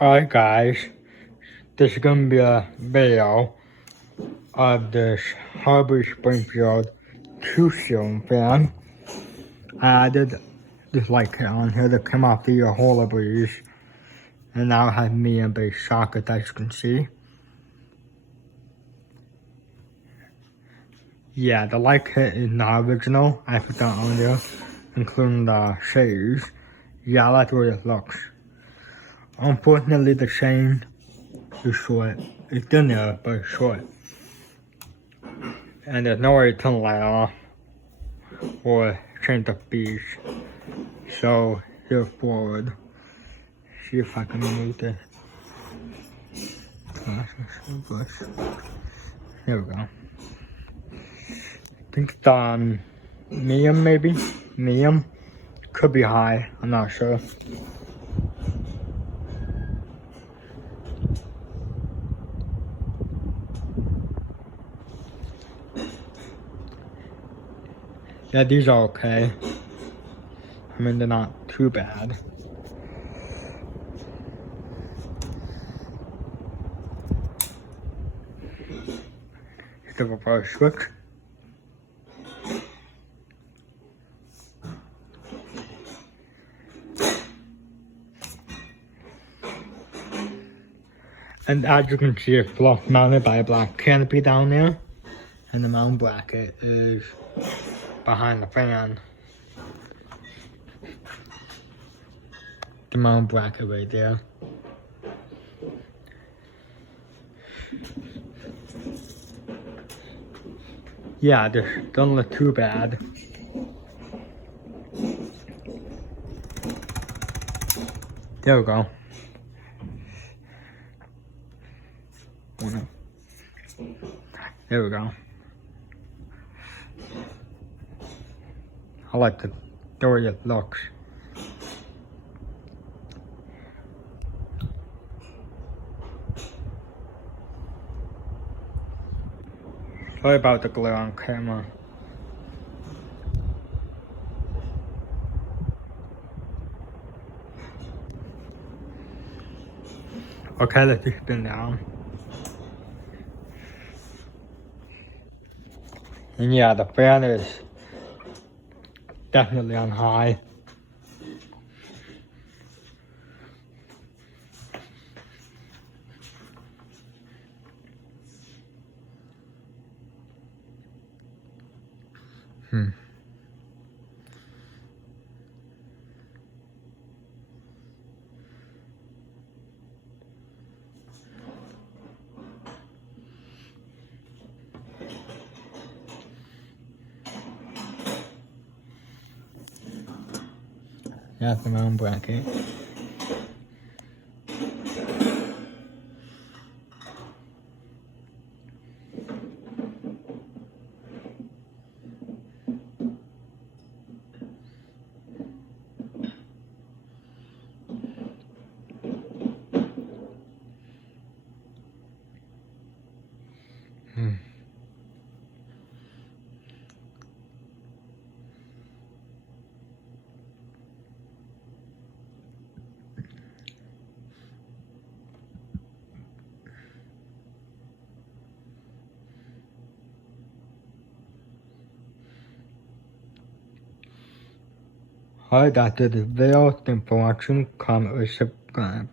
Alright guys, this is gonna be a video of this Harbor Springfield 2-ceiling fan. I added this light kit on here that came off the Hola Breeze, and now it has medium base socket, as you can see. Yeah, the light kit is not original. I put that on there, including the shades. Yeah, I like the way it looks. Unfortunately, the chain is short. It's in there, but it's short. And there's no way to turn the light off or change the speed. So, here forward. See if I can move this. Here we go. I think it's on medium, maybe? Medium? Could be high, I'm not sure. Yeah, these are okay. I mean, they're not too bad. Hit the reverse switch. And as you can see, it's block mounted by a black canopy down there. And the mount bracket is behind the fan. The mount bracket right there. Yeah, this doesn't look too bad. There we go. There we go. I like the way it looks. Sorry about the glare on camera. Okay, let's just spin down. And yeah, the fan is definitely on high. That's the mount bracket. Alright, that's it. Video. Thanks for watching. Comment or subscribe.